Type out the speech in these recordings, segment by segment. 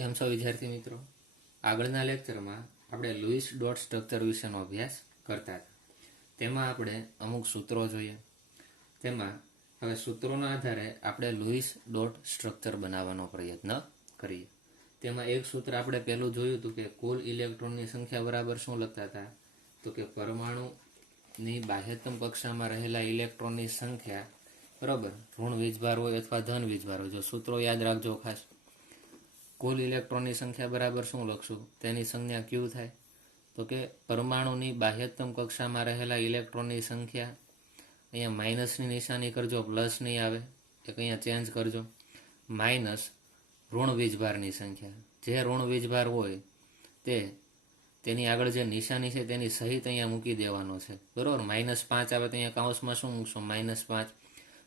કેમ છો વિદ્યાર્થી મિત્રો? આગળના લેક્ચરમાં આપણે લુઈસ ડોટ સ્ટ્રક્ચર વિશેનો અભ્યાસ કરતા હતા. તેમાં આપણે અમુક સૂત્રો જોઈએ. તેમાં હવે સૂત્રોના આધારે આપણે લુઈસ ડોટ સ્ટ્રક્ચર બનાવવાનો પ્રયત્ન કરીએ. તેમાં એક સૂત્ર આપણે પહેલું જોયું હતું કે કુલ ઇલેક્ટ્રોનની સંખ્યા બરાબર શું લખતા હતા? તો કે પરમાણુની બાહ્યતમ કક્ષામાં રહેલા ઇલેક્ટ્રોનની સંખ્યા બરાબર ઋણ વીજભાર હોય અથવા ધન વીજભાર હોય. જો સૂત્રો યાદ રાખજો ખાસ. કુલ ઇલેક્ટ્રોનની સંખ્યા બરાબર શું લખશું? તેની સંજ્ઞા ક્યુ થાય? તો કે પરમાણુની બાહ્યતમ કક્ષામાં રહેલા ઇલેક્ટ્રોનની સંખ્યા. અહીંયા માઇનસની નિશાની કરજો, પ્લસ નહીં આવે, એક અહીંયા ચેન્જ કરજો. માઇનસ ઋણ વીજભારની સંખ્યા. જે ઋણ વીજભાર હોય તેની આગળ જે નિશાની છે તેની સહિત અહીંયા મૂકી દેવાનો છે, બરાબર. -5 આવે તો અહીંયા કૌંસમાં શું મૂકશો? -5.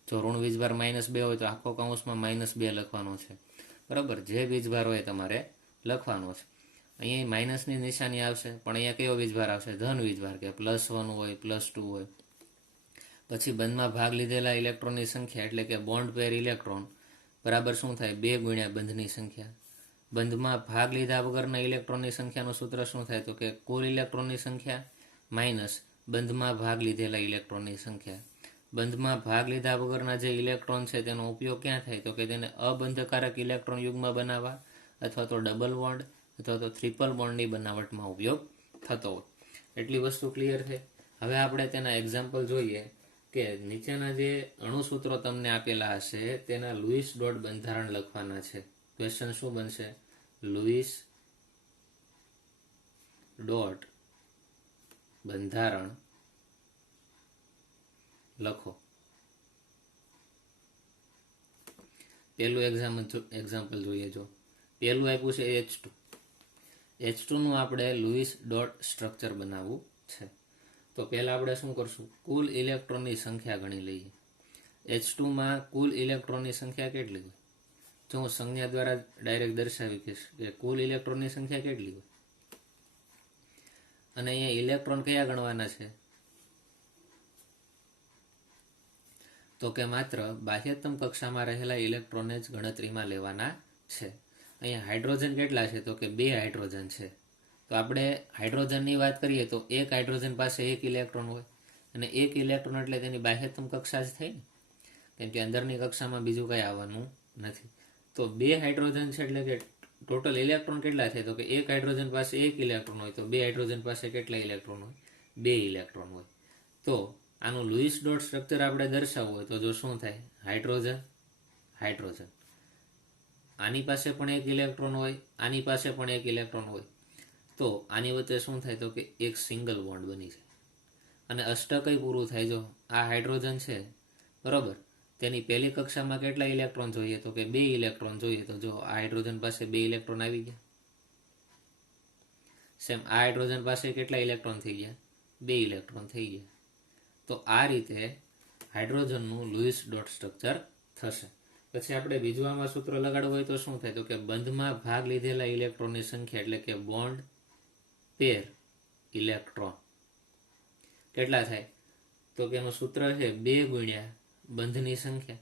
જો ઋણ વીજભાર -2 હોય તો આખો કૌંસમાં -2 લખવાનો છે, બરાબર. જે વીજભાર હોય તમારે લખવાનો છે. અહીંયા માઇનસની નિશાની આવશે, પણ અહીંયા કયો વીજભાર આવશે? ધન વીજભાર, કે +1 હોય, +2 હોય. પછી બંધમાં ભાગ લીધેલા ઇલેક્ટ્રોનની સંખ્યા એટલે કે બોન્ડ પેર ઇલેક્ટ્રોન બરાબર શું થાય? 2 ગુણ્યા બંધની સંખ્યા. બંધમાં ભાગ લીધા વગરના ઇલેક્ટ્રોનની સંખ્યાનું સૂત્ર શું થાય? તો કે કુલ ઇલેક્ટ્રોનની સંખ્યા માઇનસ બંધમાં ભાગ લીધેલા ઇલેક્ટ્રોનની સંખ્યા. બંધમાં ભાગ લીધા વગરના જે ઇલેક્ટ્રોન છે તેનો ઉપયોગ ક્યાં થાય? તો કે તેને અબંધકારક ઇલેક્ટ્રોન યુગ્મ બનાવવા અથવા તો ડબલ બોન્ડ અથવા તો ટ્રિપલ બોન્ડની બનાવટમાં ઉપયોગ થતો હોય. એટલી વસ્તુ ક્લિયર છે. હવે આપણે તેના એક્ઝામ્પલ જોઈએ કે નીચેના જે અણુસૂત્રો તમને આપેલા હશે તેના લુઈસ ડોટ બંધારણ લખવાના છે. ક્વેશ્ચન શું બનશે? લુઈસ ડોટ બંધારણ લખો. પહેલું એક્ઝામ્પલ જોઈએ. જો પહેલું આપ્યું છે H2. H2નું આપણે લુઈસ ડોટ સ્ટ્રક્ચર બનાવવું છે. તો પહેલાં આપણે શું કરશું? કુલ ઇલેક્ટ્રોનની સંખ્યા ગણી લઈએ. H2માં કુલ ઇલેક્ટ્રોનની સંખ્યા કેટલી હોય? જો હું સંજ્ઞા દ્વારા ડાયરેક્ટ દર્શાવી દઈશ કે કુલ ઇલેક્ટ્રોનની સંખ્યા કેટલી હોય. અને અહીંયા ઇલેક્ટ્રોન કયા ગણવાના છે? તો કે માત્ર બાહ્યતમ કક્ષામાં રહેલા ઇલેક્ટ્રોનને જ ગણતરીમાં લેવાના છે. અહીંયા હાઇડ્રોજન કેટલા છે? તો કે 2 હાઇડ્રોજન છે. તો આપણે હાઇડ્રોજનની વાત કરીએ તો એક હાઇડ્રોજન પાસે 1 ઇલેક્ટ્રોન હોય, અને 1 ઇલેક્ટ્રોન એટલે તેની બાહ્યતમ કક્ષા જ થઈ ને, કેમ કે અંદરની કક્ષામાં બીજું કંઈ આવવાનું નથી. તો 2 હાઇડ્રોજન છે એટલે કે ટોટલ ઇલેક્ટ્રોન કેટલા છે? તો કે એક હાઇડ્રોજન પાસે 1 ઇલેક્ટ્રોન હોય, તો 2 હાઇડ્રોજન પાસે કેટલા ઇલેક્ટ્રોન હોય? 2 ઇલેક્ટ્રોન હોય. તો આનું લુઈસ ડોટ સ્ટ્રક્ચર આપણે દર્શાવવું હોય તો જો શું થાય? હાઇડ્રોજન હાઇડ્રોજન, આની પાસે પણ 1 ઇલેક્ટ્રોન હોય, આની પાસે પણ 1 ઇલેક્ટ્રોન હોય. તો આની વચ્ચે શું થાય? તો કે એક સિંગલ બોન્ડ બની જાય અને અષ્ટકઈ પૂરું થાય. જો આ હાઇડ્રોજન છે, બરોબર, તેની પહેલી કક્ષામાં કેટલા ઇલેક્ટ્રોન જોઈએ? તો કે 2 ઇલેક્ટ્રોન જોઈએ. તો જો આ હાઇડ્રોજન પાસે 2 ઇલેક્ટ્રોન આવી ગયા. સેમ આ હાઇડ્રોજન પાસે કેટલા ઇલેક્ટ્રોન થઈ ગયા? 2 ઇલેક્ટ્રોન થઈ ગયા. તો આ રીતે હાઇડ્રોજનનું લુઈસ ડોટ સ્ટ્રક્ચર થશે. પછી આપણે બીજું આમાં સૂત્ર લગાડવું હોય તો શું થાય? તો કે બંધમાં ભાગ લીધેલા ઇલેક્ટ્રોનની સંખ્યા એટલે કે બોન્ડ પેર ઇલેક્ટ્રોન કેટલા થાય? તો કે એનું સૂત્ર છે 2 ગુણ્યા બંધની સંખ્યા.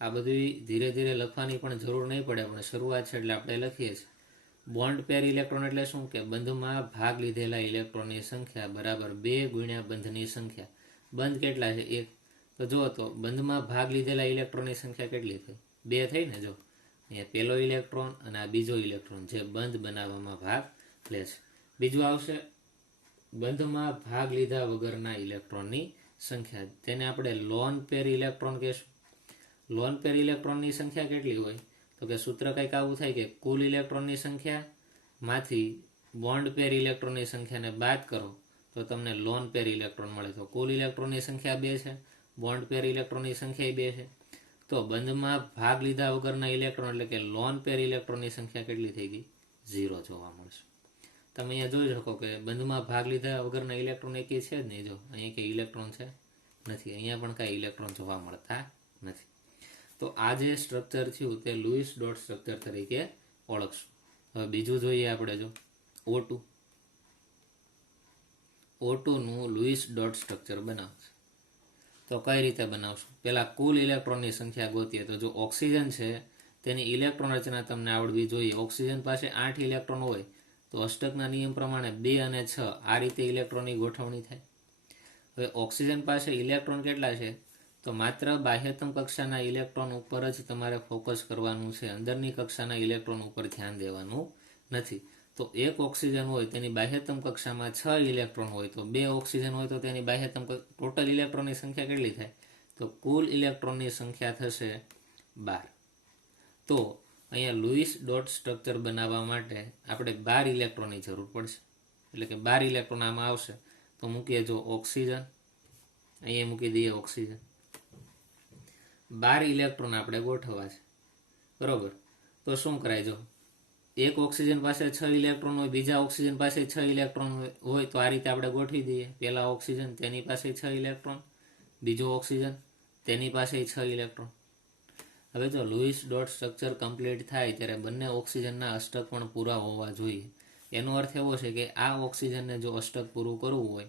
આ બધી ધીરે ધીરે લખવાની પણ જરૂર નહીં પડે, પણ શરૂઆત છે એટલે આપણે લખીએ છીએ. બોન્ડ પેર ઇલેક્ટ્રોન એટલે શું? કે બંધમાં ભાગ લીધેલા ઇલેક્ટ્રોનની સંખ્યા બરાબર 2 ગુણ્યા બંધની સંખ્યા. બંધ કેટલા છે? 1. તો જો તો બંધમાં ભાગ લીધેલા ઇલેક્ટ્રોનની સંખ્યા કેટલી થઈ? 2 થઈ ને. જો અહીંયા પહેલો ઇલેક્ટ્રોન અને આ બીજો ઇલેક્ટ્રોન જે બંધ બનાવવામાં ભાગ લે છે. બીજું આવશે બંધમાં ભાગ લીધા વગરના ઇલેક્ટ્રોનની સંખ્યા, તેને આપણે લોન પેર ઇલેક્ટ્રોન કહેશું. લોન પેર ઇલેક્ટ્રોનની સંખ્યા કેટલી હોય? તો કે સૂત્ર કંઈક આવું થાય કે કુલ ઇલેક્ટ્રોનની સંખ્યામાંથી બોન્ડ પેર ઇલેક્ટ્રોનની સંખ્યાને બાદ કરો તો તમને લોન પેર ઇલેક્ટ્રોન મળે. તો કુલ ઇલેક્ટ્રોનની સંખ્યા 2 છે, બોન્ડ પેર ઇલેક્ટ્રોનની સંખ્યા 2 છે. તો બંધમાં ભાગ લીધા વગરના ઇલેક્ટ્રોન એટલે કે લોન પેર ઇલેક્ટ્રોનની સંખ્યા કેટલી થઈ ગઈ? 0 જોવા મળશે. તમે અહીંયા જોઈ શકો કે બંધમાં ભાગ લીધા વગરના ઇલેક્ટ્રોન એકેય છે જ નહીં. જો અહીંયા કંઈ ઇલેક્ટ્રોન છે નથી, અહીંયા પણ કાંઈ ઇલેક્ટ્રોન જોવા મળતા નથી. તો આ જે સ્ટ્રક્ચર થયું તે લુઈસ ડોટ સ્ટ્રક્ચર તરીકે ઓળખશું. હવે બીજું જોઈએ આપણે. જો O2 નું લુઈસ ડોટ સ્ટ્રક્ચર બનાવશે. તો કઈ રીતે બનાવશું? પહેલા કુલ ઇલેક્ટ્રોનની સંખ્યા ગોતીએ. તો જો ઓક્સિજન છે તેની ઇલેક્ટ્રોન રચના તમને આવડવી જોઈએ. ઓક્સિજન પાસે 8 ઇલેક્ટ્રોન હોય તો અષ્ટકના નિયમ પ્રમાણે 2 અને 6 આ રીતે ઇલેક્ટ્રોનની ગોઠવણી થાય. હવે ઓક્સિજન પાસે ઇલેક્ટ્રોન કેટલા છે? તો માત્ર બાહ્યતમ કક્ષાના ઇલેક્ટ્રોન ઉપર જ તમારે ફોકસ કરવાનું છે. અંદરની કક્ષાના ઇલેક્ટ્રોન ઉપર ધ્યાન દેવાનું નથી. તો એક ઓક્સિજન હોય તેની બાહ્યતમ કક્ષામાં 6 ઇલેક્ટ્રોન હોય તો 2 ઓક્સિજન હોય તો તેની બાહ્યતમ ટોટલ ઇલેક્ટ્રોનની સંખ્યા કેટલી થાય? તો કુલ ઇલેક્ટ્રોનની સંખ્યા થશે 12. તો અહીંયા લુઈસ ડોટ સ્ટ્રક્ચર બનાવવા માટે આપણે 12 ઇલેક્ટ્રોનની જરૂર પડશે. એટલે કે 12 ઇલેક્ટ્રોન આમાં આવશે. તો મૂકીએ જો ઓક્સિજન, અહીંયા મૂકી દઈએ ઓક્સિજન. 12 ઇલેક્ટ્રોન આપણે ગોઠવવા છે, બરોબર. તો શું કરાય? જો એક ઓક્સિજન પાસે 6 ઇલેક્ટ્રોન હોય, બીજા ઓક્સિજન પાસે 6 ઇલેક્ટ્રોન હોય તો આ રીતે આપણે ગોઠવી દઈએ. પહેલા ઓક્સિજન તેની પાસે 6 ઇલેક્ટ્રોન, બીજો ઓક્સિજન તેની પાસે 6 ઇલેક્ટ્રોન. હવે જો લુઈસ ડોટ સ્ટ્રક્ચર કમ્પ્લીટ થાય ત્યારે બંને ઓક્સિજનના અષ્ટક પણ પૂરા હોવા જોઈએ. એનો અર્થ એવો છે કે આ ઓક્સિજનને જો અષ્ટક પૂરું કરવું હોય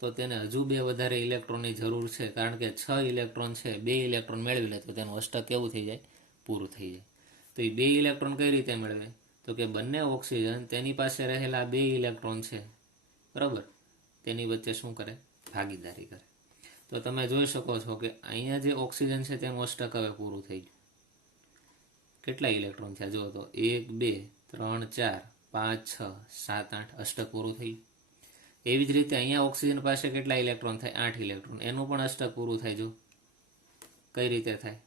તો તેને હજુ 2 વધારે ઇલેક્ટ્રોનની જરૂર છે, કારણ કે 6 ઇલેક્ટ્રોન છે, 2 ઇલેક્ટ્રોન મેળવી લે તો તેનું અષ્ટક કેવું થઈ જાય? પૂરું થઈ જાય. તો એ 2 ઇલેક્ટ્રોન કઈ રીતે મેળવે? તો કે બંને ઓક્સિજન તેની પાસે રહેલા 2 ઇલેક્ટ્રોન છે, બરાબર, તેની વચ્ચે શું કરે? ભાગીદારી કરે. તો તમે જોઈ શકો છો કે અહીંયા જે ઓક્સિજન છે તેનું અષ્ટક હવે પૂરું થઈ ગયું. કેટલા ઇલેક્ટ્રોન થયા? જો તો 1 2 3 4 5 6 7 8 અષ્ટક પૂરું થઈ ગયું. એવી જ રીતે અહીંયા ઓક્સિજન પાસે કેટલા ઇલેક્ટ્રોન થાય? 8 ઇલેક્ટ્રોન. એનું પણ અષ્ટક પૂરું થાય. જો કઈ રીતે થાય?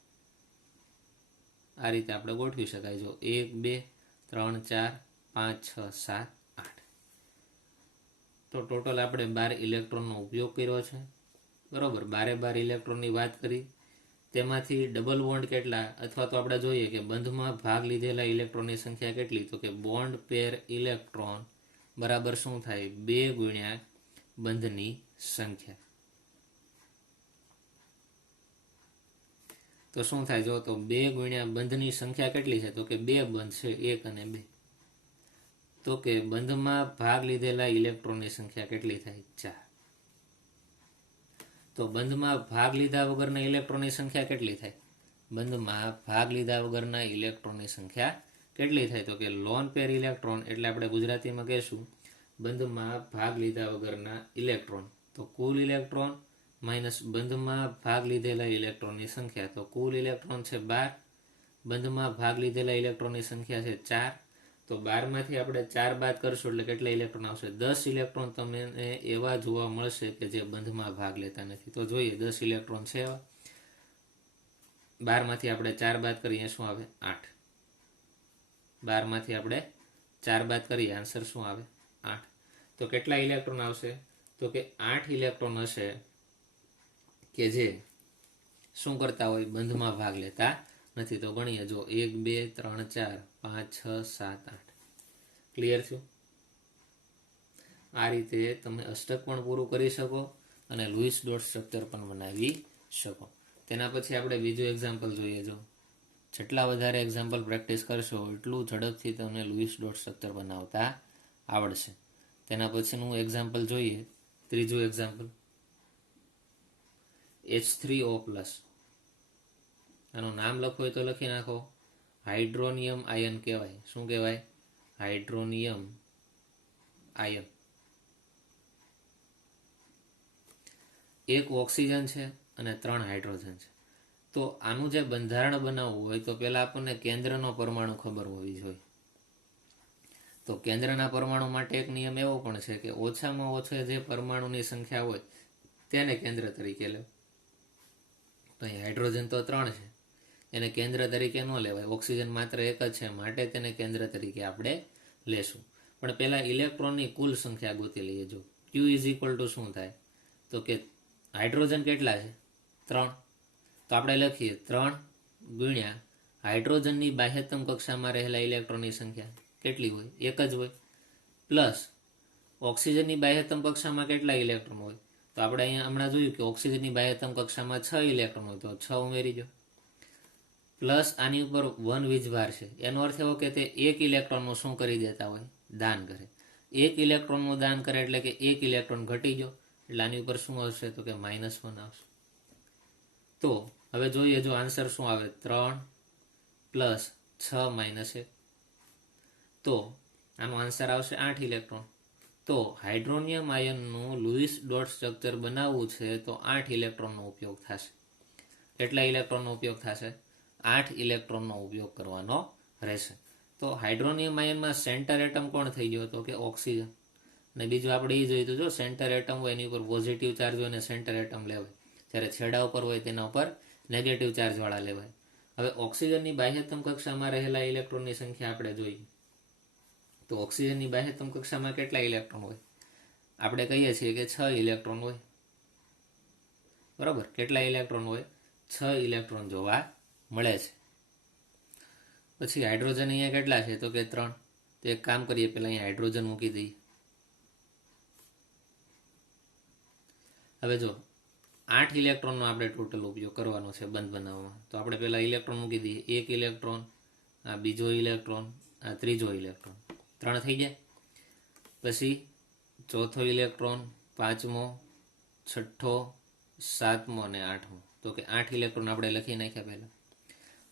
આ રીતે આપણે ગોઠવી શકાય. જો 1 2 3 4 5 6 7 8. તો ટોટલ આપણે 12 ઇલેક્ટ્રોનનો ઉપયોગ કર્યો છે, બરોબર. 12 ઇલેક્ટ્રોનની વાત કરી. તેમાંથી ડબલ બોન્ડ કેટલા, અથવા તો આપણે જોઈએ કે બંધમાં ભાગ લીધેલા ઇલેક્ટ્રોનની સંખ્યા કેટલી? તો કે બોન્ડ પેર ઇલેક્ટ્રોન બરાબર શું થાય? 2 ગુણ્યા બંધની સંખ્યા. તો શું થાય? જો તો 2 ગુણ્યા બંધની સંખ્યા કેટલી છે? તો કે 2 બંધ છે, 1 અને 2. તો કે બંધમાં ભાગ લીધેલા ઇલેક્ટ્રોનની સંખ્યા કેટલી થાય? 4. તો બંધમાં ભાગ લીધા વગરના ઇલેક્ટ્રોનની સંખ્યા કેટલી થાય? બંધમાં ભાગ લીધા વગરના ઇલેક્ટ્રોનની સંખ્યા કેટલી થાય? તો કે લોન પેર ઇલેક્ટ્રોન, એટલે આપણે ગુજરાતીમાં કહીશું બંધમાં ભાગ લીધા વગરના ઇલેક્ટ્રોન. તો કુલ ઇલેક્ટ્રોન માઇનસ બંધમાં ભાગ લીધેલા ઇલેક્ટ્રોનની સંખ્યા. તો કુલ ઇલેક્ટ્રોન છે 12, બંધમાં ભાગ લીધેલા ઇલેક્ટ્રોનની સંખ્યા છે 4. તો 12 માંથી આપણે 4 બાદ કરશું એટલે કેટલા ઇલેક્ટ્રોન આવશે? 10 ઇલેક્ટ્રોન તમને એવા જોવા મળશે કે જે બંધમાં ભાગ લેતા નથી. તો જોઈએ 10 ઇલેક્ટ્રોન છે એવા. 12 માંથી આપણે 4 બાદ કરીએ, શું આવે? 8. 12 માંથી આપણે 4 બાદ કરીએ, આન્સર શું આવે? 8. તો કેટલા ઇલેક્ટ્રોન આવશે? તો કે 8 ઇલેક્ટ્રોન હશે કે જે શું કરતા હોય? બંધમાં ભાગ લેતા નથી. તો ગણીએ. જો 1 2 3 4 5 6 7 8. ક્લિયર થયું? આ રીતે તમે અષ્ટક પણ પૂરું કરી શકો અને લુઈસ ડોટ સ્ટ્રક્ચર પણ બનાવી શકો. તેના પછી આપણે બીજું એક્ઝામ્પલ જોઈએ. જો જેટલા વધારે એક્ઝામ્પલ પ્રેક્ટિસ કરશો એટલું ઝડપથી તમને લુઈસ ડોટ સ્ટ્રક્ચર બનાવતા આવડશે. તેના પછીનું એક્ઝામ્પલ જોઈએ. ત્રીજું એક્ઝામ્પલ H3O+. આનું નામ લખવું હોય તો લખી નાખો. હાઇડ્રોનિયમ આયન કહેવાય. શું કહેવાય? Hydronium ion. એક ઓક્સિજન છે અને 3 હાઇડ્રોજન છે. તો આનું જે બંધારણ બનાવવું હોય તો પહેલા આપણને કેન્દ્રનો પરમાણુ ખબર હોવી જોઈએ. તો કેન્દ્રના પરમાણુ માટે એક નિયમ એવો પણ છે કે ઓછામાં ઓછો જે પરમાણુની સંખ્યા હોય તેને કેન્દ્ર તરીકે લે. તો અહીં હાઇડ્રોજન તો 3 છે, એને કેન્દ્ર તરીકે ન લેવાય. ઓક્સિજન માત્ર એક જ છે, માટે તેને કેન્દ્ર તરીકે આપણે લેશું. પણ પહેલા ઇલેક્ટ્રોનની કુલ સંખ્યા ગોતી લઈએ. જો Q શું થાય? તો કે હાઇડ્રોજન કેટલા છે? 3. તો આપણે લખીએ 3 ગુણ્યા હાઇડ્રોજનની બાહ્યતમ કક્ષામાં રહેલા ઇલેક્ટ્રોનની સંખ્યા કેટલી હોય? એક જ હોય. પ્લસ ઓક્સિજનની બાહ્યતમ કક્ષામાં કેટલા ઇલેક્ટ્રોન હોય? તો આપણે અહીંયા હમણાં જોયું કે ઓક્સિજનની બાહ્યતમ કક્ષામાં 6 ઇલેક્ટ્રોન હોય, તો 6 ઉમેરી દો. પ્લસ આની ઉપર 1 વીજભાર છે. એનો અર્થ એવો કે તે 1 ઇલેક્ટ્રોનનું શું કરી દેતા હોય? દાન કરે. 1 ઇલેક્ટ્રોનનું દાન કરે એટલે કે 1 ઇલેક્ટ્રોન ઘટી ગયો, એટલે આની ઉપર શું આવશે? તો કે -1 આવશે. તો હવે જોઈએ જો આન્સર શું આવે 3 + 6 - 1, તો આનો આન્સર આવશે 8 ઇલેક્ટ્રોન. તો હાઇડ્રોનિયમ આયનનું લુઈસ ડોટ સ્ટ્રક્ચર બનાવવું છે તો 8 ઇલેક્ટ્રોનનો ઉપયોગ થશે. કેટલા ઇલેક્ટ્રોનનો ઉપયોગ થશે? 8 ઇલેક્ટ્રોનનો ઉપયોગ કરવાનો રહેશે. તો હાઇડ્રોનિયમ આયનમાં સેન્ટર એટમ કોણ થઈ ગયો તો કે ઓક્સિજન. અને બીજું આપણે એ જોયું જો સેન્ટર એટમ હોય એની ઉપર પોઝિટિવ ચાર્જ હોય અને સેન્ટર એટમ લેવાય, જ્યારે છેડા ઉપર હોય તેના ઉપર નેગેટિવ ચાર્જવાળા લેવાય. હવે ઓક્સિજનની બાહ્યતમ કક્ષામાં રહેલા ઇલેક્ટ્રોનની સંખ્યા આપણે જોઈએ તો ઓક્સિજનની બાહ્યતમ કક્ષામાં કેટલા ઇલેક્ટ્રોન હોય? આપણે કહીએ છીએ કે 6 ઇલેક્ટ્રોન હોય. બરાબર, કેટલા ઇલેક્ટ્રોન હોય? 6 ઇલેક્ટ્રોન જોવા મળે છે. પછી હાઇડ્રોજન અહીંયા કેટલા છે તો કે 3. તો એક કામ કરીએ, પહેલા અહીંયા હાઇડ્રોજન મૂકી દઈએ. હવે જો 8 ઇલેક્ટ્રોનનો આપણે ટોટલ ઉપયોગ કરવાનો છે બંધ બનાવવામાં, તો આપણે પહેલા ઇલેક્ટ્રોન મૂકી દઈએ. 1 ઇલેક્ટ્રોન, આ બીજો ઇલેક્ટ્રોન, આ ત્રીજો ઇલેક્ટ્રોન, 3 થઈ જાય. પછી ચોથો ઇલેક્ટ્રોન, પાંચમો, છઠ્ઠો, સાતમો અને આઠમો. તો કે 8 ઇલેક્ટ્રોન આપણે લખી નાખ્યા પહેલા.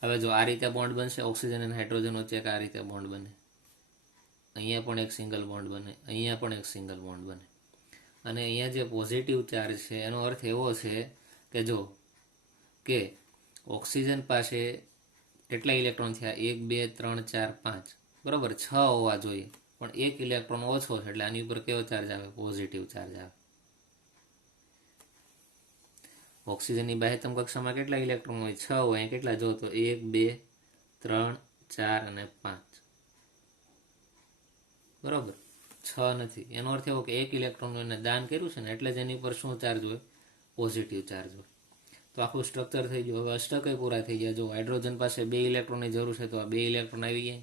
હવે જો આ રીતે બોન્ડ બનશે ઓક્સિજન અને હાઇડ્રોજન વચ્ચે, આ રીતે બોન્ડ બને. અહીંયા પણ એક સિંગલ બોન્ડ બને, અહીંયા પણ એક સિંગલ બોન્ડ બને. અને અહીંયા જે પોઝિટિવ ચાર્જ છે એનો અર્થ એવો છે કે જો કે ઓક્સિજન પાસે કેટલા ઇલેક્ટ્રોન થયા? 1 2 3 4 5, બરાબર, 6 હોવા જોઈએ, પણ 1 ઇલેક્ટ્રોન ઓછો છે એટલે આની ઉપર કેવો ચાર્જ આવે? પોઝિટિવ ચાર્જ આવે. ઓક્સિજનની બાહ્યતમ કક્ષામાં કેટલા ઇલેક્ટ્રોન હોય? 6 હોય. કેટલા જો તો 1 2 3 4 અને 5, બરાબર, 6 નથી. એનો અર્થ એવો કે 1 ઇલેક્ટ્રોન એને દાન કર્યું છે ને, એટલે જ એની પર શું ચાર્જ હોય? પોઝિટિવ ચાર્જ હોય. તો આખું સ્ટ્રક્ચર થઈ ગયું. હવે અષ્ટકય પૂરા થઈ ગયા. જો હાઇડ્રોજન પાસે 2 ઇલેક્ટ્રોનની જરૂર છે તો આ 2 ઇલેક્ટ્રોન આવી જાય,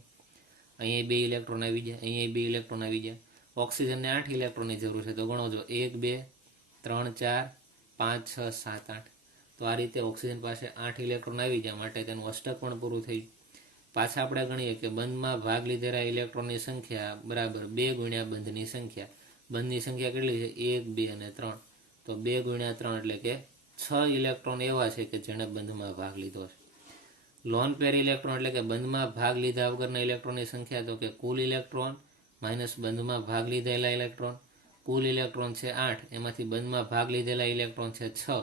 અહીંયા 2 ઇલેક્ટ્રોન આવી જાય, અહીંયા 2 ઇલેક્ટ્રોન આવી જાય. ઓક્સિજનને 8 ઇલેક્ટ્રોનની જરૂર છે તો ગણો જો 1 2 3 4 5 6 7 8. તો આ રીતે ઓક્સિજન પાસે 8 ઇલેક્ટ્રોન આવી જાય, માટે તેનું અષ્ટક પણ પૂરું થઈ ગયું. પાછા આપણે ગણીએ કે બંધમાં ભાગ લીધેલા ઇલેક્ટ્રોનની સંખ્યા બરાબર 2 ગુણ્યા બંધની સંખ્યા. બંધની સંખ્યા કેટલી છે? 1 2 અને 3. તો 2 ગુણ્યા 3 એટલે કે 6 ઇલેક્ટ્રોન એવા છે કે જેણે બંધમાં ભાગ લીધો છે. લોન પેર ઇલેક્ટ્રોન એટલે કે બંધમાં ભાગ લીધા વગરના ઇલેક્ટ્રોનની સંખ્યા, તો કે કુલ ઇલેક્ટ્રોન માઇનસ બંધમાં ભાગ લીધેલા ઇલેક્ટ્રોન. કુલ ઇલેક્ટ્રોન છે 8, એમાંથી બંધમાં ભાગ લીધેલા ઇલેક્ટ્રોન છે 6.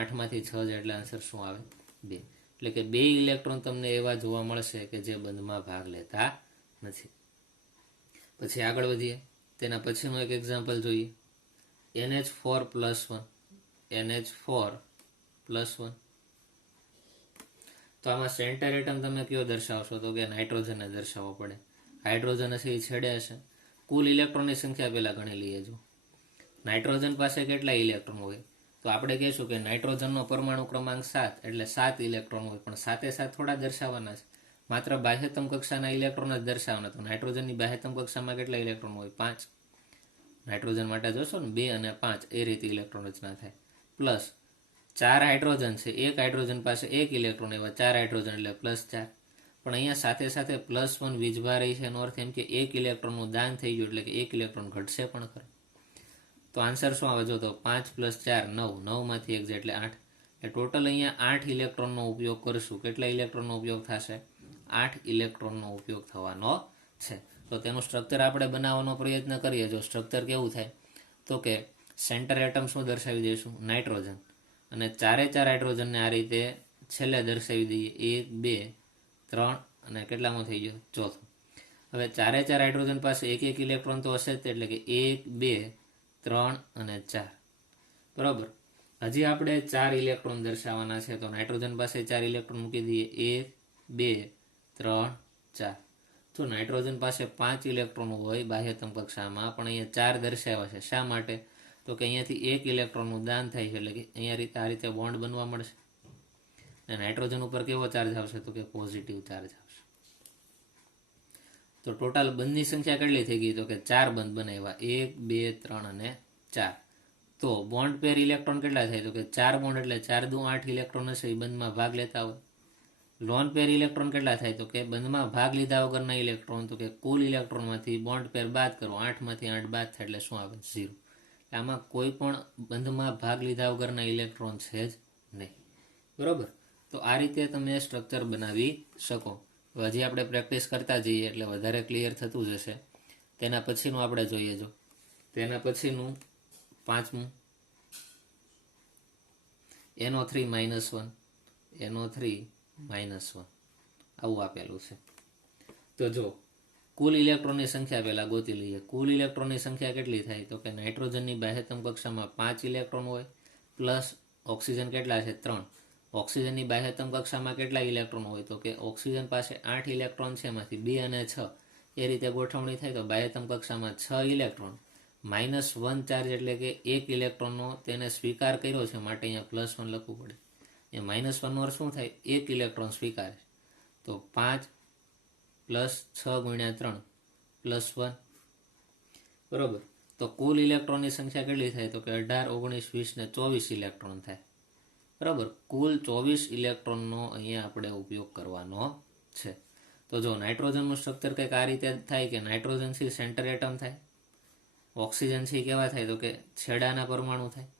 8 માંથી 6 જાય એટલે આન્સર શું આવે? 2. એટલે કે 2 ઇલેક્ટ્રોન તમને એવા જોવા મળશે કે જે બંધમાં ભાગ લેતા નથી. પછી આગળ વધીએ, તેના પછીનું એક એક્ઝામ્પલ જોઈએ. NH4+1, NH4+1. તો આમાં સેન્ટર એટમ તમે કયો દર્શાવશો તો કે નાઇટ્રોજનને દર્શાવવો પડે. હાઇડ્રોજન હશે એ છેડે હશે. કુલ ઇલેક્ટ્રોનની સંખ્યા પહેલા ગણી લઈએ. જો નાઇટ્રોજન પાસે કેટલા ઇલેક્ટ્રોન હોય તો આપણે કહીશું કે નાઇટ્રોજનનો પરમાણુ ક્રમાંક 7, એટલે 7 ઇલેક્ટ્રોન હોય. પણ સાથે સાથે થોડા દર્શાવવાના છે, માત્ર બાહ્યતમ કક્ષાના ઇલેક્ટ્રોન જ દર્શાવવાના. તો નાઇટ્રોજનની બાહ્યતમ કક્ષામાં કેટલા ઇલેક્ટ્રોન હોય? 5. નાઇટ્રોજન માટે જોશો ને 2 અને 5 એ રીતે ઇલેક્ટ્રોન રચના થાય. પ્લસ 4 હાઇડ્રોજન છે, એક હાઇડ્રોજન પાસે 1 ઇલેક્ટ્રોન, એવા 4 હાઇડ્રોજન એટલે +4. પણ અહીંયા સાથે સાથે +1 વીજભા રહી છે, એનો અર્થ એમ કે 1 ઇલેક્ટ્રોનનું દાન થઈ ગયું, એટલે કે 1 ઇલેક્ટ્રોન ઘટશે પણ ખરો. તો આન્સર શું આવે? જો તો 5 + 4 9, 9 માંથી 1 એટલે 8. એટલે ટોટલ અહીંયા 8 ઇલેક્ટ્રોનનો ઉપયોગ કરશું. કેટલા ઇલેક્ટ્રોનનો ઉપયોગ થશે? 8 ઇલેક્ટ્રોનનો ઉપયોગ થવાનો છે. તો તેનું સ્ટ્રક્ચર આપણે બનાવવાનો પ્રયત્ન કરીએ. જો સ્ટ્રક્ચર કેવું થાય તો કે સેન્ટર એટમ શું દર્શાવી દઈશું? નાઇટ્રોજન. અને 4 હાઇડ્રોજનને આ રીતે છેલ્લે દર્શાવી દઈએ. 1 2 3 અને કેટલામાં થઈ ગયો? ચોથો. હવે 4 હાઇડ્રોજન પાસે એક ઇલેક્ટ્રોન તો હશે જ, એટલે કે 1 2 3 અને 4, બરાબર. હજી આપણે 4 ઇલેક્ટ્રોન દર્શાવવાના છે, તો નાઇટ્રોજન પાસે 4 ઇલેક્ટ્રોન મૂકી દઈએ. 1 2 3 4. તો નાઇટ્રોજન પાસે 5 ઇલેક્ટ્રોન હોય બાહ્યતમ કક્ષામાં, પણ અહીંયા 4 દર્શાવ્યા છે. શા માટે? તો કે અહીંયાથી 1 ઇલેક્ટ્રોનનું દાન થાય છે, એટલે કે અહીંયા આ રીતે બોન્ડ બનવા મળશે. અને નાઇટ્રોજન ઉપર કેવો ચાર્જ આવશે? તો કે પોઝિટિવ ચાર્જ આવશે. તો ટોટલ બંધની સંખ્યા કેટલી થઈ ગઈ? તો કે 4 બંધ બનાવ્યા. 1 2 3 અને 4. તો બોન્ડ પેર ઇલેક્ટ્રોન કેટલા થાય? તો કે 4 બોન્ડ એટલે 4 દુ 8 ઇલેક્ટ્રોન હશે, એ બંધમાં ભાગ લેતા હોય. લોન પેર ઇલેક્ટ્રોન કેટલા થાય? તો કે બંધમાં ભાગ લીધા વગરના ઇલેક્ટ્રોન. તો કે કુલ ઇલેક્ટ્રોનમાંથી બોન્ડ પેર બાદ કરો, 8 માંથી 8 બાદ થાય એટલે શું આવે? 0. આમાં કોઈ પણ બંધમાં ભાગ લીધા વગરના ઇલેક્ટ્રોન છે જ નહીં. બરોબર. તો આ રીતે તમે સ્ટ્રક્ચર બનાવી શકો. હજી આપણે પ્રેક્ટિસ કરતા જઈએ એટલે વધારે ક્લિયર થતું જશે. તેના પછીનું આપણે જોઈએ. જો તેના પછીનું પાંચમું NO3-1 NO3-1 આવું આપેલું છે. તો જો કુલ ઇલેક્ટ્રોનની સંખ્યા પહેલા ગોતી લઈએ. કુલ ઇલેક્ટ્રોનની સંખ્યા કેટલી થાય? તો કે નાઇટ્રોજનની બાહ્યતમ કક્ષામાં 5 ઇલેક્ટ્રોન હોય પ્લસ ઓક્સિજન કેટલા છે? 3. ઓક્સિજનની બાહ્યતમ કક્ષામાં કેટલા ઇલેક્ટ્રોન હોય? તો કે ઓક્સિજન પાસે 8 ઇલેક્ટ્રોન છે, એમાંથી 2 અને 6 એ રીતે ગોઠવણી થાય તો બાહ્યતમ કક્ષામાં 6 ઇલેક્ટ્રોન. -1 ચાર્જ એટલે કે 1 ઇલેક્ટ્રોનનો તેને સ્વીકાર કર્યો છે, માટે અહીંયા +1 લખવું પડે. એ -1 નો શું થાય? 1 ઇલેક્ટ્રોન સ્વીકારે. તો 5 + 6 × 3 +1. બરોબર. તો કુલ ઇલેક્ટ્રોનની સંખ્યા કેટલી થાય? તો કે 18, 19, 20 ને 24 ઇલેક્ટ્રોન થાય. બરાબર. કુલ 24 ઇલેક્ટ્રોનનો અહીંયા આપણે ઉપયોગ કરવાનો છે. તો જો નાઇટ્રોજનનું સ્ટ્રક્ચર કંઈક આ રીતે થાય કે નાઇટ્રોજનથી સેન્ટર એટમ થાય, ઓક્સિજનથી કેવા થાય? તો કે છેડાના પરમાણુ થાય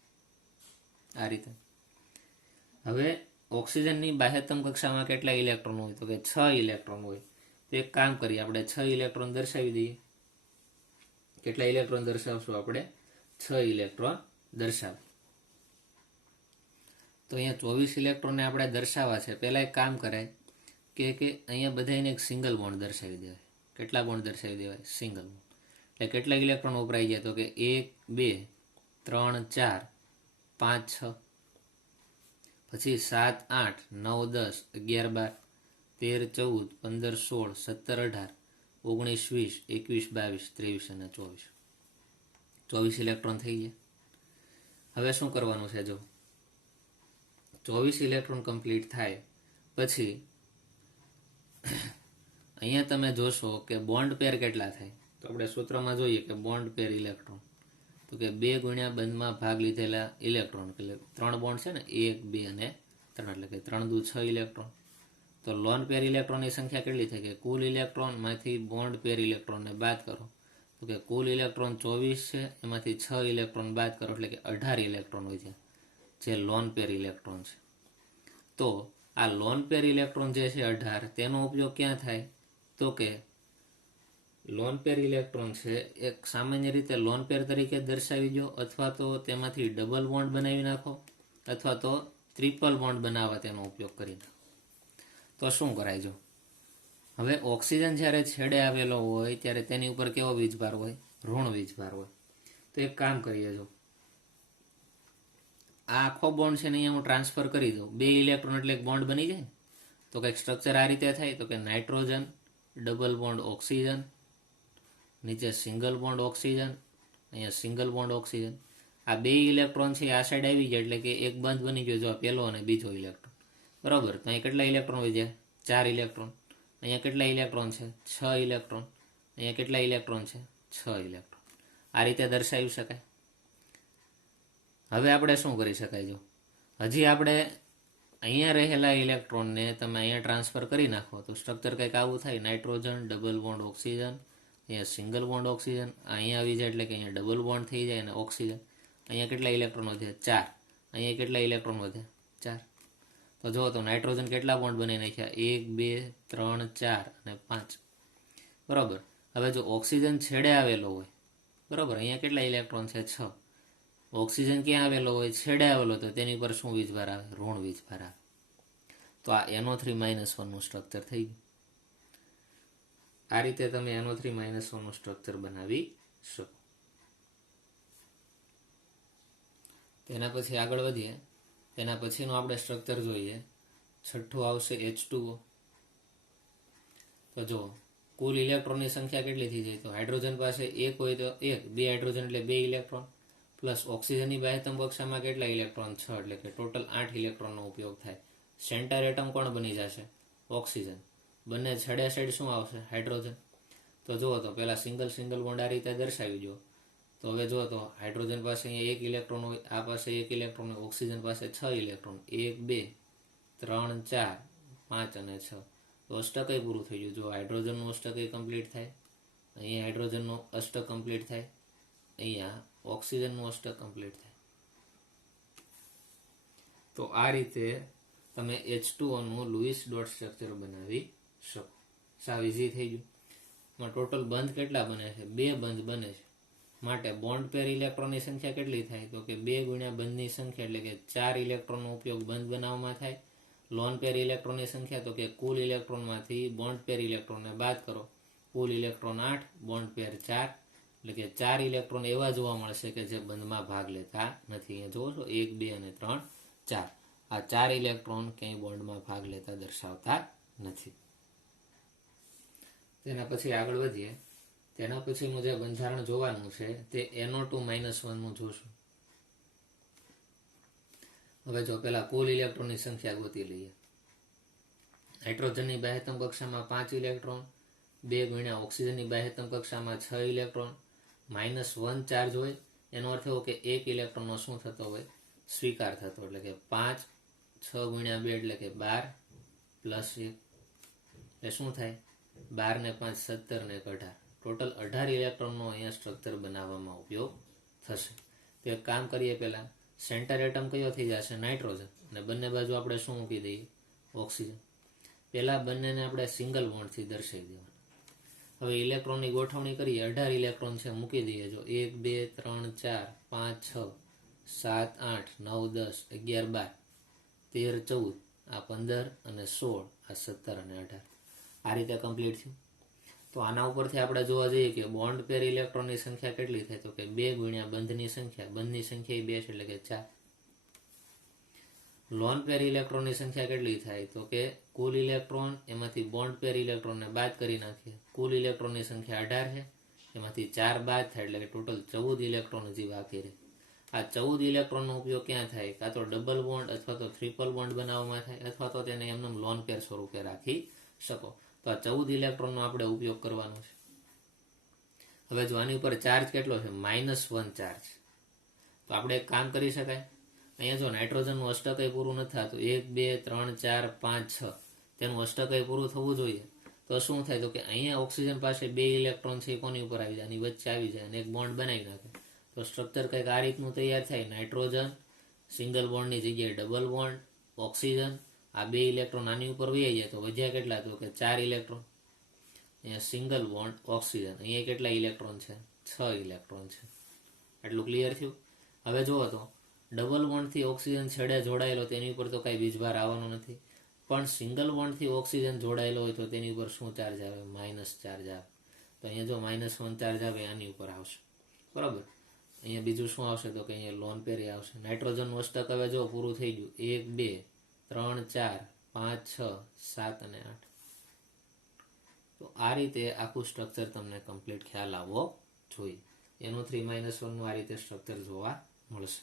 આ રીતે. હવે ઓક્સિજનની બાહ્યતમ કક્ષામાં કેટલા ઇલેક્ટ્રોન હોય? તો કે 6 ઇલેક્ટ્રોન હોય. તો એક કામ કરીએ, આપણે 6 ઇલેક્ટ્રોન દર્શાવી દઈએ. કેટલા ઇલેક્ટ્રોન દર્શાવશું આપણે? 6 ઇલેક્ટ્રોન દર્શાવી. તો અહીંયા 24 ઇલેક્ટ્રોનને આપણે દર્શાવવા છે. પહેલાં એક કામ કરાય કે અહીંયા બધાને એક સિંગલ બોન્ડ દર્શાવી દેવાય. કેટલા બોન્ડ દર્શાવી દેવાય? Single bond. એટલે કેટલા ઇલેક્ટ્રોન વપરાઈ ગયા? તો કે 1, 2, 3, 4, 5, 6, પછી 7, 8, 9, 10, 11, 12, 13, 14, 15, 16, 17, 18, 19, 20, 21, 22, 23 અને 24. 24 ઇલેક્ટ્રોન થઈ ગયા. હવે શું કરવાનું છે? જો 24 ઇલેક્ટ્રોન કમ્પ્લીટ થાય પછી અહીંયા તમે જોશો કે બોન્ડ પેર કેટલા થાય. તો આપણે સૂત્રમાં જોઈએ કે બોન્ડ પેર ઇલેક્ટ્રોન, તો કે 2 × બંધમાં ભાગ લીધેલા ઇલેક્ટ્રોન, એટલે 3 બોન્ડ છે ને, 1, 2 અને 3, એટલે કે 3 દુ 6 ઇલેક્ટ્રોન. તો લોન પેર ઇલેક્ટ્રોનની સંખ્યા કેટલી થાય? કે કુલ ઇલેક્ટ્રોનમાંથી બોન્ડ પેર ઇલેક્ટ્રોનને બાદ કરો. તો કે કુલ ઇલેક્ટ્રોન 24 છે, એમાંથી 6 ઇલેક્ટ્રોન બાદ કરો એટલે કે 18 ઇલેક્ટ્રોન હોય છે, જે લોન પેર ઇલેક્ટ્રોન છે. તો આ લોન પેર ઇલેક્ટ્રોન જે છે 18, તેનો ઉપયોગ ક્યાં થાય? તો કે લોન પેર ઇલેક્ટ્રોન છે એક સામાન્ય રીતે લોન પેર તરીકે દર્શાવી દો, અથવા તો તેમાંથી ડબલ બોન્ડ બનાવી નાખો, અથવા તો ટ્રિપલ બોન્ડ બનાવવા તેનો ઉપયોગ કરી નાખો. તો શું કરાય? જો હવે ઓક્સિજન જ્યારે છેડે આવેલો હોય ત્યારે તેની ઉપર કેવો વીજભાર હોય? ઋણ વીજભાર હોય. તો એક કામ કરીએ, જો આ આખો બોન્ડ છે ને અહીંયા હું ટ્રાન્સફર કરી દઉં. 2 ઇલેક્ટ્રોન એટલે એક બોન્ડ બની જાય. તો કંઈક સ્ટ્રક્ચર આ રીતે થાય. તો કે નાઇટ્રોજન, ડબલ બોન્ડ ઓક્સિજન, નીચે સિંગલ બોન્ડ ઓક્સિજન, અહીંયા સિંગલ બોન્ડ ઓક્સિજન. આ 2 ઇલેક્ટ્રોન છે આ સાઈડ આવી ગયા એટલે કે એક બંધ બની ગયો. જો પહેલો અને બીજો ઇલેક્ટ્રોન. બરાબર. તો અહીં કેટલા ઇલેક્ટ્રોન વધ્યા? 4 ઇલેક્ટ્રોન. અહીંયા કેટલા ઇલેક્ટ્રોન છે? 6 ઇલેક્ટ્રોન. અહીંયા કેટલા ઇલેક્ટ્રોન છે? 6 ઇલેક્ટ્રોન. આ રીતે દર્શાવી શકાય. હવે આપણે શું કરી શકાય? જો હજી આપણે અહીંયા રહેલા ઇલેક્ટ્રોનને તમે અહીંયા ટ્રાન્સફર કરી નાખો તો સ્ટ્રક્ચર કંઈક આવું થાય. નાઇટ્રોજન, ડબલ બોન્ડ ઓક્સિજન, અહીંયા સિંગલ બોન્ડ ઓક્સિજન, અહીંયા આવી જાય એટલે કે અહીંયા ડબલ બોન્ડ થઈ જાય અને ઓક્સિજન. અહીંયા કેટલા ઇલેક્ટ્રોન વધે? 4. અહીંયા કેટલા ઇલેક્ટ્રોન વધે? 4. તો જુઓ તો નાઇટ્રોજન કેટલા બોન્ડ બનાવી નાખ્યા? 1, 2, 3, 4 અને 5. બરાબર. હવે જો ઓક્સિજન છેડે આવેલો હોય, બરાબર, અહીંયા કેટલા ઇલેક્ટ્રોન છે? 6. ઓક્સિજન ક્યાં આવેલો હોય? છેડે આવેલો, તો તેની પર શું વીજભાર આવે? ઋણ વીજભાર આવે. તો આ NO3-1 નું સ્ટ્રક્ચર થઈ ગયું. આ રીતે તમે NO3-1 નું સ્ટ્રક્ચર બનાવી શકો. તેના પછી આગળ વધીએ. તેના પછીનું આપણે સ્ટ્રક્ચર જોઈએ. છઠ્ઠું આવશે H2O. તો જો કુલ ઇલેક્ટ્રોનની સંખ્યા કેટલી થઈ જાય? તો હાઇડ્રોજન પાસે 1 હોય તો 1, 2 હાઇડ્રોજન એટલે 2 ઇલેક્ટ્રોન, પ્લસ ઓક્સિજનની બાહ્યતમ કક્ષામાં કેટલા ઇલેક્ટ્રોન? 6, એટલે કે ટોટલ 8 ઇલેક્ટ્રોનનો ઉપયોગ થાય. સેન્ટર એટમ કોણ બની જશે? ઓક્સિજન. બંને છેડે સાઈડ શું આવશે? હાઇડ્રોજન. તો જુઓ તો પહેલા સિંગલ બોન્ડ આ રીતે દર્શાવી દો. તો હવે જુઓ તો હાઇડ્રોજન પાસે અહીંયા 1 ઇલેક્ટ્રોન હોય, આ પાસે 1 ઇલેક્ટ્રોન હોય, ઓક્સિજન પાસે 6 ઇલેક્ટ્રોન, 1, 2, 3, 4, 5 અને 6. તો અષ્ટકય પૂરું થઈ ગયું. જો હાઇડ્રોજનનું અષ્ટકય કમ્પ્લીટ થાય, અહીંયા હાઇડ્રોજનનું અષ્ટક કમ્પ્લીટ થાય, અહીંયા ઓક્સિજનનું અષ્ટક કમ્પ્લીટ થાય. તો આ રીતે તમે H2O નું લુઈસ ડોટ સ્ટ્રક્ચર બનાવી શકો. સાવ ઇઝી થઈ ગયું. ટોટલ બંધ કેટલા બને છે? 2 બંધ બને છે. માટે બોન્ડ પેર ઇલેક્ટ્રોનની સંખ્યા કેટલી થાય? તો કે 2 ગુણ્યા બંધની સંખ્યા એટલે કે 4 ઇલેક્ટ્રોનનો ઉપયોગ બંધ બનાવવામાં થાય. લોન પેર ઇલેક્ટ્રોનની સંખ્યા તો કે કુલ ઇલેક્ટ્રોનમાંથી બોન્ડ પેર ઇલેક્ટ્રોનને બાદ કરો. કુલ ઇલેક્ટ્રોન 8, બોન્ડ પેર 4, એટલે કે 4 ઇલેક્ટ્રોન એવા જોવા મળશે કે જે બંધમાં ભાગ લેતા નથી. અહીંયા જોવો છો 1, 2 અને 3, 4. આ 4 ઇલેક્ટ્રોન ક્યાંય બોન્ડમાં ભાગ લેતા દર્શાવતા નથી. તેના પછી આગળ વધીએ. તેના પછીનું જે બંધારણ જોવાનું છે તે NO2-1 નું જોશું. હવે જો પેલા કુલ ઇલેક્ટ્રોનની સંખ્યા ગોતી લઈએ. નાઇટ્રોજનની બાહ્યતમ કક્ષામાં 5 ઇલેક્ટ્રોન, 2 ગુણ્યા ઓક્સિજનની બાહ્યતમ કક્ષામાં 6 ઇલેક્ટ્રોન, -1 ચાર્જ હોય. એનો અર્થ એવો કે 1 ઇલેક્ટ્રોનનો શું થતો હોય? સ્વીકાર થતો. એટલે કે 5, 6 ગુણ્યા 2 એટલે કે 12 + 1 એટલે શું થાય? 12 ને 5 17 ને 18. ટોટલ 18 ઇલેક્ટ્રોનનો અહીંયા સ્ટ્રક્ચર બનાવવામાં ઉપયોગ થશે. તો એક કામ કરીએ. પહેલા સેન્ટર એટમ કયો થઈ જશે? નાઇટ્રોજન. અને બંને બાજુ આપણે શું મૂકી દઈએ? ઓક્સિજન. પહેલા બંનેને આપણે સિંગલ બોન્ડથી દર્શાવી દેવાના. હવે ઇલેક્ટ્રોનની ગોઠવણી કરીએ. 18 ઇલેક્ટ્રોન છે મૂકી દઈએ. જો 1, 2, 3, 4, 5, 6, 7, 8, 9, 10, 11, 12, 13, 14, આ 15 અને 16, આ 17 અને 18. આ રીતે કમ્પ્લીટ થયું. તો આના ઉપરથી આપણે જોવા જઈએ કે બોન્ડ પેર ઇલેક્ટ્રોનની સંખ્યા કેટલી થાય? તો કે 2 ગુણ્યા બંધની સંખ્યા. બંધની સંખ્યા 2 છે એટલે કે 4. લોન પેર ઇલેક્ટ્રોનની સંખ્યા કેટલી થાય? તો કે કુલ ઇલેક્ટ્રોન એમાંથી બોન્ડ પેર ઇલેક્ટ્રોનને બાદ કરી નાખીએ. કુલ ઇલેક્ટ્રોનની સંખ્યા 18 છે, એમાંથી 4 બાદ થાય એટલે કે ટોટલ 14 ઇલેક્ટ્રોન હજી બાકી રહે. આ 14 ઇલેક્ટ્રોનનો ઉપયોગ ક્યાં થાય? કાં તો ડબલ બોન્ડ અથવા તો ટ્રિપલ બોન્ડ બનાવવામાં થાય, અથવા તો તેને એમને લોન પેર સ્વરૂપે રાખી શકો. તો આ 14 ઇલેક્ટ્રોનનો આપણે ઉપયોગ કરવાનો છે. હવે જો આની ઉપર ચાર્જ કેટલો છે? -1 ચાર્જ. તો આપણે એક કામ કરી શકાય. અહીંયા જો નાઇટ્રોજનનું અષ્ટકય પૂરું નથી થતું, 1, 2, 3, 4, 5, 6, તેનું અષ્ટકય પૂરું થવું જોઈએ. તો શું થાય? તો કે અહીંયા ઓક્સિજન પાસે 2 ઇલેક્ટ્રોન છે, કોની ઉપર આવી જાય? આની વચ્ચે આવી જાય અને એક બોન્ડ બનાવી નાખે. તો સ્ટ્રક્ચર કંઈક આ રીતનું તૈયાર થાય. નાઇટ્રોજન સિંગલ બોન્ડની જગ્યાએ ડબલ બોન્ડ, ઓક્સિજન, આ 2 ઇલેક્ટ્રોન આની ઉપર વહી જાય તો વધ્યા કેટલા? તો કે 4 ઇલેક્ટ્રોન. અહીંયા સિંગલ બોન્ડ ઓક્સિજન, અહીંયા કેટલા ઇલેક્ટ્રોન છે? 6 ઇલેક્ટ્રોન છે. આટલું ક્લિયર થયું? હવે જુઓ તો ડબલ બોન્ડથી ઓક્સિજન છેડે જોડાયેલો, તેની ઉપર તો કાંઈ વીજભાર આવવાનો નથી. પણ સિંગલ બોન્ડથી ઓક્સિજન જોડાયેલો હોય તો તેની ઉપર શું ચાર્જ આવે? માઇનસ ચાર્જ આવે. તો અહીંયા જો -1 ચાર્જ આવે આની ઉપર આવશે. બરાબર. અહીંયા બીજું શું આવશે? તો કે અહીંયા લોન પેર આવશે. નાઇટ્રોજનનું અષ્ટક હવે જો પૂરું થઈ ગયું. 1, 2, 3, 4, 5, 6, 7 અને 8. તો આ રીતે આખું સ્ટ્રક્ચર તમને કમ્પ્લીટ ખ્યાલ આવવો જોઈએ. NO3-1 નું આ રીતે સ્ટ્રક્ચર જોવા મળશે.